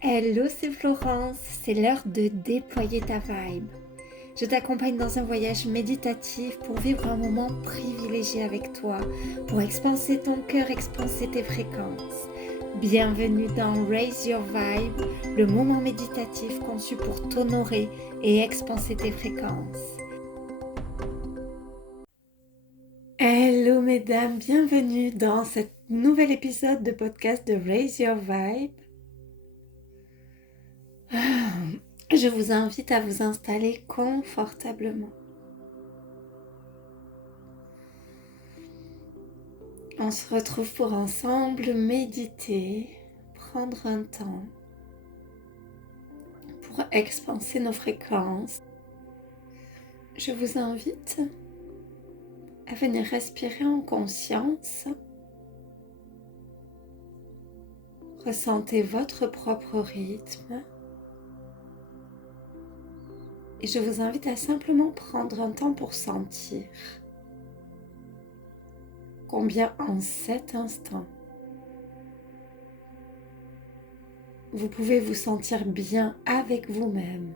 Hello, c'est Florence, c'est l'heure de déployer ta vibe. Je t'accompagne dans un voyage méditatif pour vivre un moment privilégié avec toi, pour expanser ton cœur, expanser tes fréquences. Bienvenue dans Raise Your Vibe, le moment méditatif conçu pour t'honorer et expanser tes fréquences. Hello mesdames, bienvenue dans ce nouvel épisode de podcast de Raise Your Vibe. Je vous invite à vous installer confortablement. On se retrouve pour ensemble méditer, prendre un temps pour expanser nos fréquences. Je vous invite à venir respirer en conscience. Ressentez votre propre rythme. Et je vous invite à simplement prendre un temps pour sentir combien en cet instant vous pouvez vous sentir bien avec vous-même.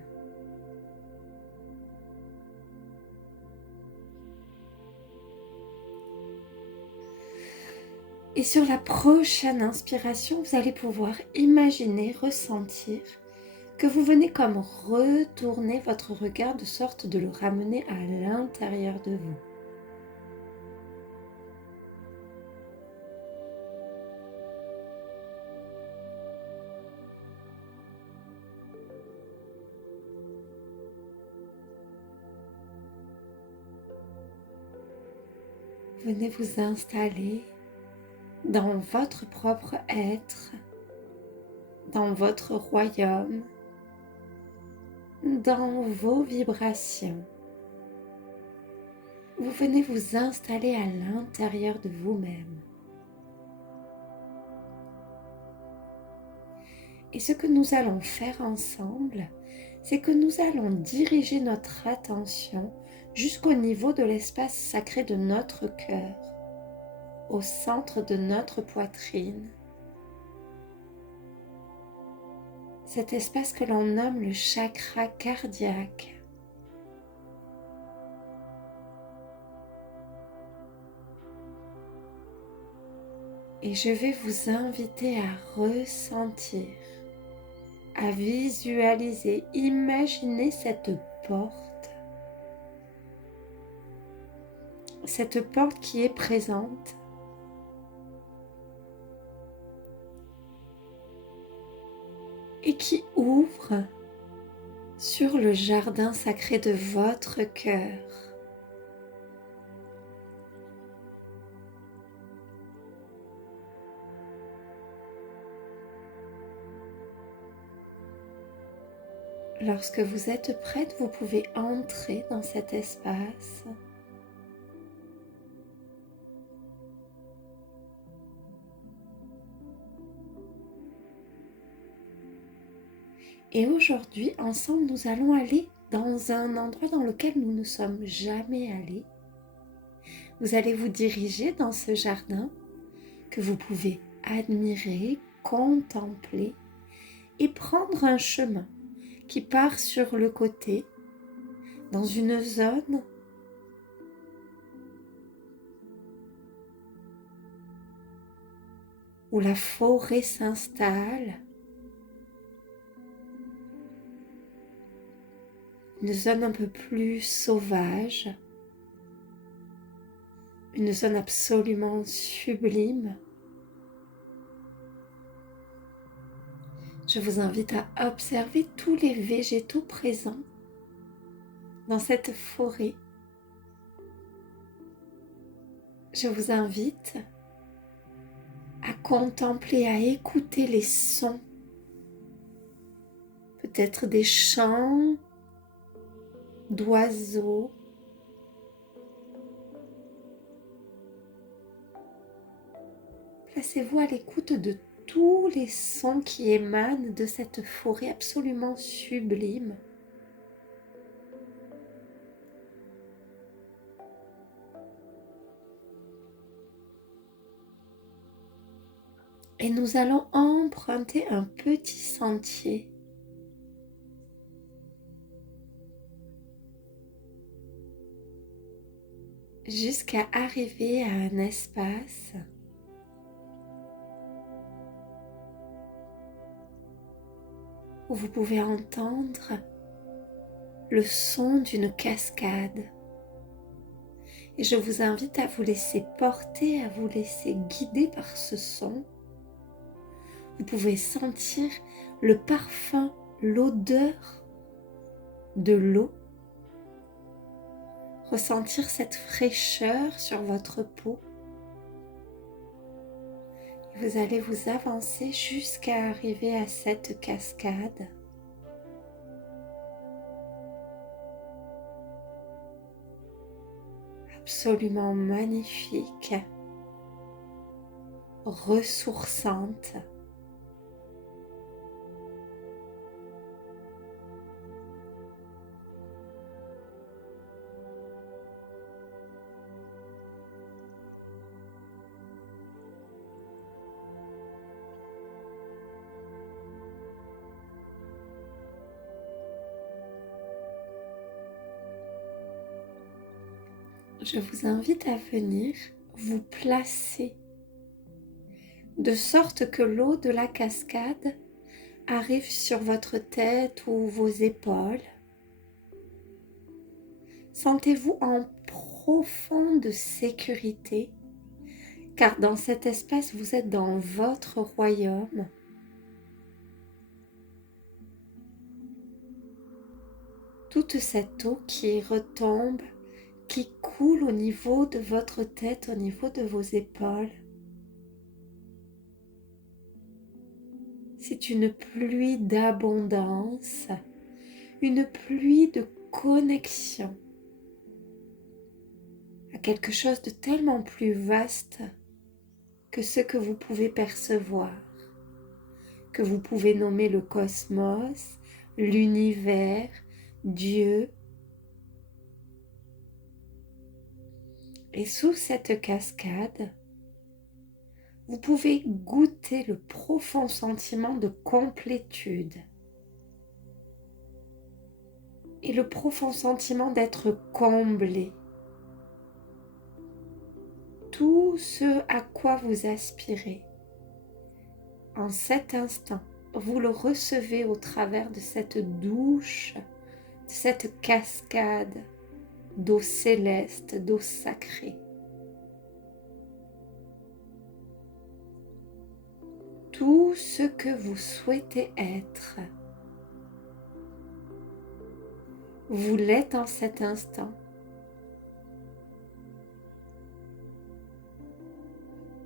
Et sur la prochaine inspiration, vous allez pouvoir imaginer, ressentir que vous venez comme retourner votre regard de sorte de le ramener à l'intérieur de vous. Venez vous installer dans votre propre être, dans votre royaume, dans vos vibrations. Vous venez vous installer à l'intérieur de vous-même. Et ce que nous allons faire ensemble, c'est que nous allons diriger notre attention jusqu'au niveau de l'espace sacré de notre cœur, au centre de notre poitrine. Cet espace que l'on nomme le chakra cardiaque. Et je vais vous inviter à ressentir, à visualiser, imaginer cette porte qui est présente et qui ouvre sur le jardin sacré de votre cœur. Lorsque vous êtes prête, vous pouvez entrer dans cet espace. Et aujourd'hui, ensemble, nous allons aller dans un endroit dans lequel nous ne sommes jamais allés. Vous allez vous diriger dans ce jardin que vous pouvez admirer, contempler et prendre un chemin qui part sur le côté dans une zone où la forêt s'installe, une zone un peu plus sauvage, une zone absolument sublime. Je vous invite à observer tous les végétaux présents dans cette forêt. Je vous invite à contempler, à écouter les sons, peut-être des chants d'oiseaux, placez-vous à l'écoute de tous les sons qui émanent de cette forêt absolument sublime. Et nous allons emprunter un petit sentier jusqu'à arriver à un espace où vous pouvez entendre le son d'une cascade. Et je vous invite à vous laisser porter, à vous laisser guider par ce son. Vous pouvez sentir le parfum, l'odeur de l'eau, ressentir cette fraîcheur sur votre peau. Vous allez vous avancer jusqu'à arriver à cette cascade. Absolument magnifique, ressourçante. Je vous invite à venir vous placer de sorte que l'eau de la cascade arrive sur votre tête ou vos épaules. Sentez-vous en profonde sécurité, car dans cet espace, vous êtes dans votre royaume. Toute cette eau qui retombe, qui coule au niveau de votre tête, au niveau de vos épaules. C'est une pluie d'abondance, une pluie de connexion à quelque chose de tellement plus vaste que ce que vous pouvez percevoir, que vous pouvez nommer le cosmos, l'univers, Dieu. Et sous cette cascade, vous pouvez goûter le profond sentiment de complétude et le profond sentiment d'être comblé. Tout ce à quoi vous aspirez, en cet instant, vous le recevez au travers de cette douche, de cette cascade d'eau céleste, d'eau sacrée. Tout ce que vous souhaitez être, vous l'êtes en cet instant.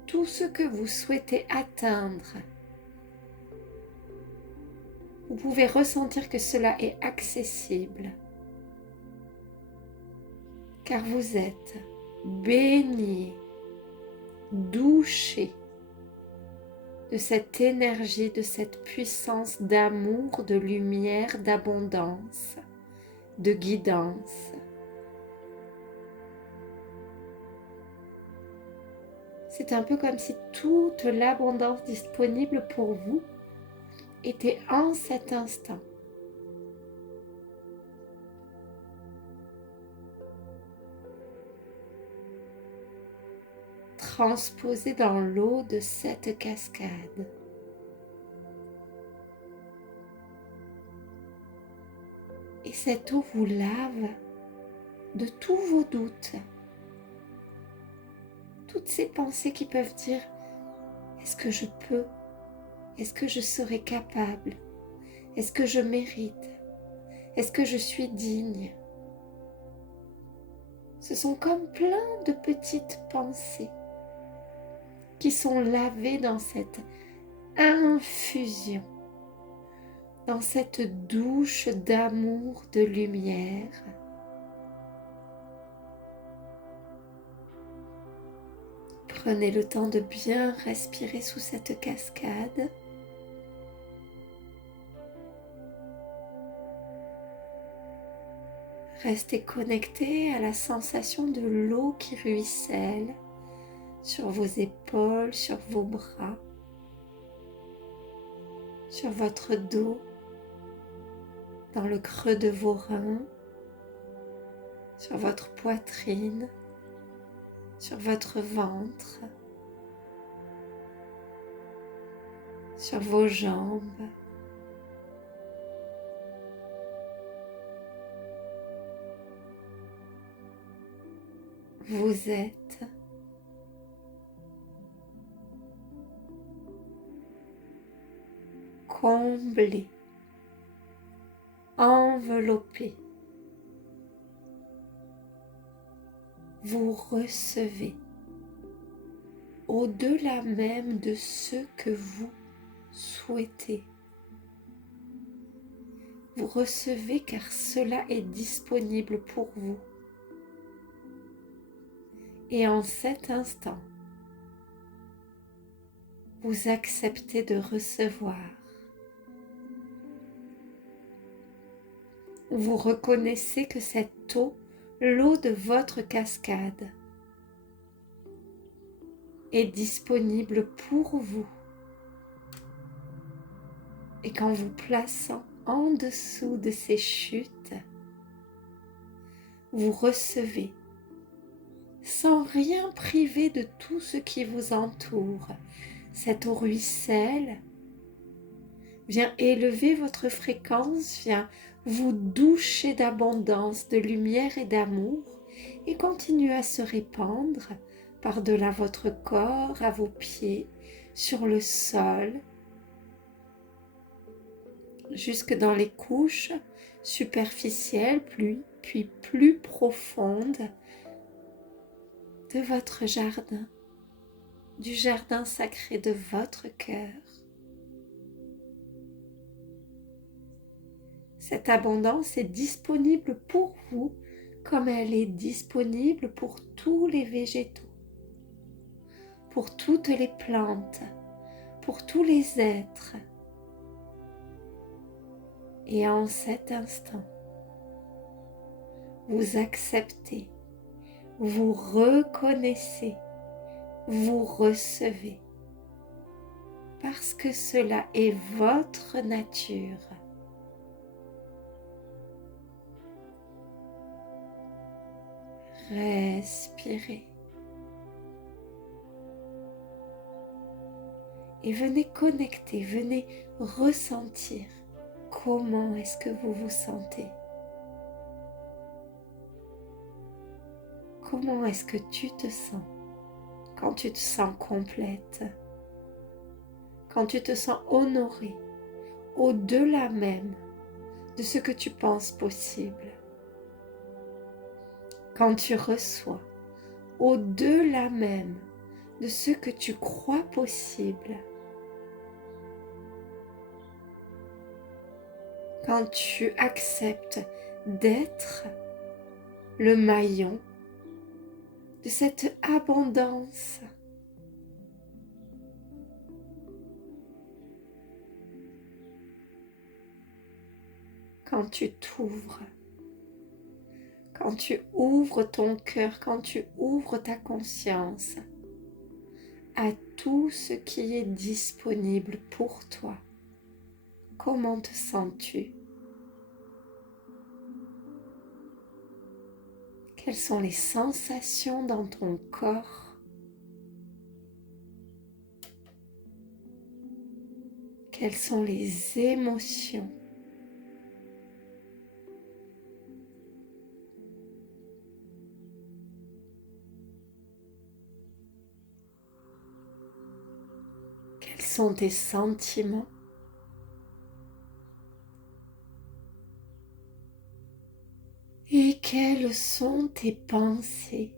Tout ce que vous souhaitez atteindre, vous pouvez ressentir que cela est accessible, car vous êtes baigné, douché de cette énergie, de cette puissance d'amour, de lumière, d'abondance, de guidance. C'est un peu comme si toute l'abondance disponible pour vous était en cet instant. Transposée dans l'eau de cette cascade. Et cette eau vous lave de tous vos doutes. Toutes ces pensées qui peuvent dire « Est-ce que je peux ? Est-ce que je serai capable ? Est-ce que je mérite ? Est-ce que je suis digne ?» Ce sont comme plein de petites pensées qui sont lavées dans cette infusion, dans cette douche d'amour, de lumière. Prenez le temps de bien respirer sous cette cascade. Restez connecté à la sensation de l'eau qui ruisselle sur vos épaules, sur vos bras. sur votre dos, dans le creux de vos reins, sur votre poitrine, sur votre ventre, sur vos jambes. Vous êtes comblé, enveloppé. Vous recevez au-delà même de ce que vous souhaitez. Vous recevez car cela est disponible pour vous. Et en cet instant, vous acceptez de recevoir. Vous reconnaissez que cette eau, l'eau de votre cascade, est disponible pour vous. Et qu'en vous plaçant en dessous de ces chutes, vous recevez, sans rien priver de tout ce qui vous entoure, cette eau ruisselle, vient élever votre fréquence, vient vous doucher d'abondance, de lumière et d'amour, et continue à se répandre par-delà votre corps, à vos pieds, sur le sol, jusque dans les couches superficielles, puis plus profondes de votre jardin, du jardin sacré de votre cœur. Cette abondance est disponible pour vous comme elle est disponible pour tous les végétaux, pour toutes les plantes, pour tous les êtres. Et en cet instant, vous acceptez, vous reconnaissez, vous recevez, parce que cela est votre nature. Respirez. Et venez connecter, venez ressentir comment est-ce que vous vous sentez. Comment est-ce que tu te sens quand tu te sens complète, quand tu te sens honorée au-delà même de ce que tu penses possible. Quand tu reçois au-delà même de ce que tu crois possible. Quand tu acceptes d'être le maillon de cette abondance. Quand tu t'ouvres, quand tu ouvres ton cœur, quand tu ouvres ta conscience à tout ce qui est disponible pour toi, comment te sens-tu? Quelles sont les sensations dans ton corps? Quelles sont les émotions? Quels sont tes sentiments? Et quelles sont tes pensées?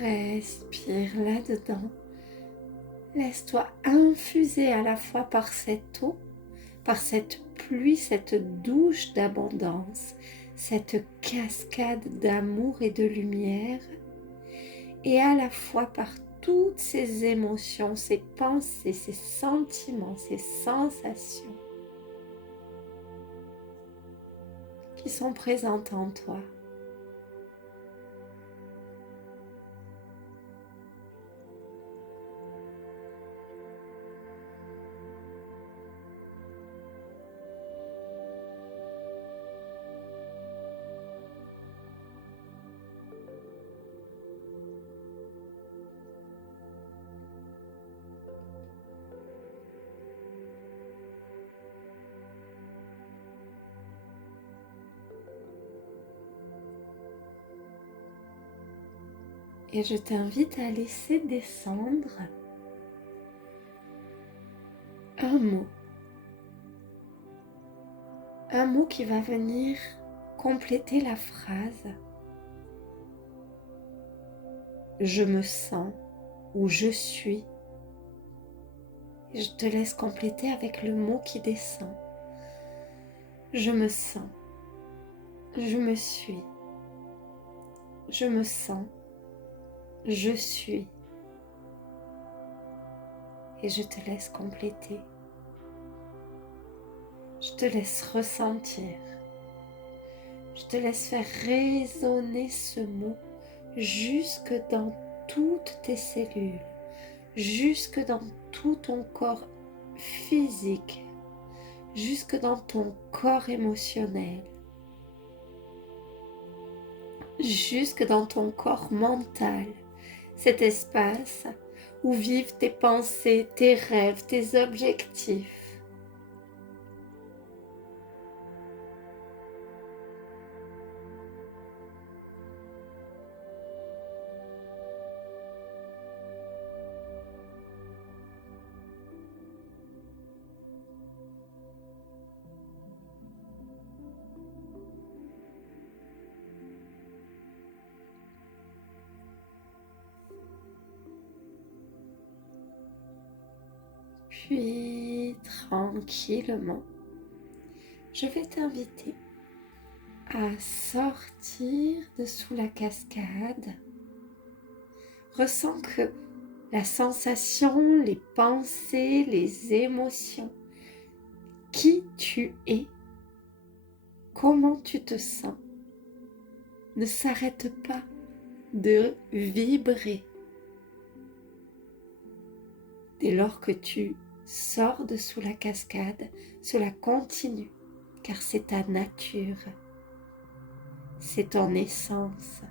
Respire là-dedans. Laisse-toi infuser à la fois par cette eau, par cette pluie, cette douche d'abondance, cette cascade d'amour et de lumière, et à la fois par toutes ces émotions, ces pensées, ces sentiments, ces sensations qui sont présentes en toi. Et je t'invite à laisser descendre un mot. Un mot qui va venir compléter la phrase. Je me sens ou je suis. Et je te laisse compléter avec le mot qui descend. Je me sens. Je me suis. Je me sens. Je suis. Et je te laisse compléter. Je te laisse ressentir. Je te laisse faire résonner ce mot jusque dans toutes tes cellules, jusque dans tout ton corps physique, jusque dans ton corps émotionnel, jusque dans ton corps mental, cet espace où vivent tes pensées, tes rêves, tes objectifs. Puis, tranquillement, je vais t'inviter à sortir de sous la cascade. Ressens que la sensation, les pensées, les émotions, qui tu es, comment tu te sens, ne s'arrête pas de vibrer. Dès lors que tu sors de sous la cascade, cela continue, car c'est ta nature, c'est ton essence.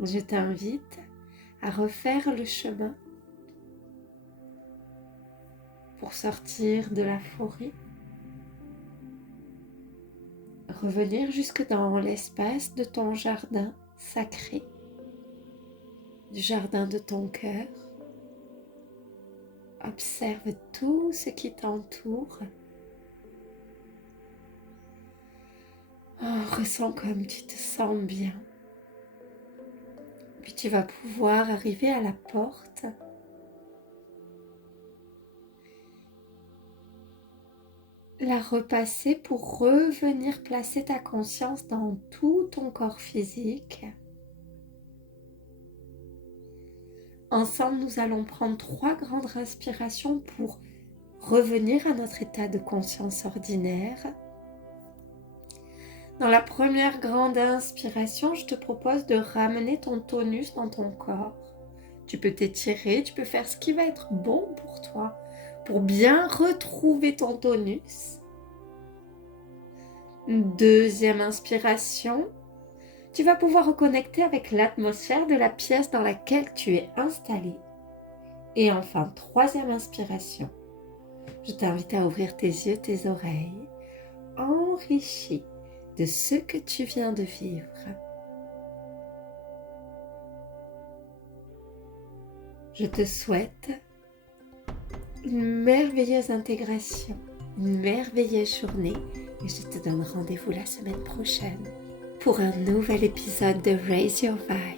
Je t'invite à refaire le chemin pour sortir de la forêt, revenir jusque dans l'espace de ton jardin sacré, du jardin de ton cœur. Observe tout ce qui t'entoure. Ressens comme tu te sens bien. Puis tu vas pouvoir arriver à la porte. La repasser pour revenir placer ta conscience dans tout ton corps physique. Ensemble, nous allons prendre 3 grandes respirations pour revenir à notre état de conscience ordinaire. Dans la première grande inspiration, je te propose de ramener ton tonus dans ton corps. Tu peux t'étirer, tu peux faire ce qui va être bon pour toi, pour bien retrouver ton tonus. Deuxième inspiration, tu vas pouvoir reconnecter avec l'atmosphère de la pièce dans laquelle tu es installé. Et enfin, troisième inspiration, je t'invite à ouvrir tes yeux, tes oreilles, enrichi de ce que tu viens de vivre. Je te souhaite une merveilleuse intégration, une merveilleuse journée et je te donne rendez-vous la semaine prochaine. pour un nouvel épisode de Raise Your Vibe.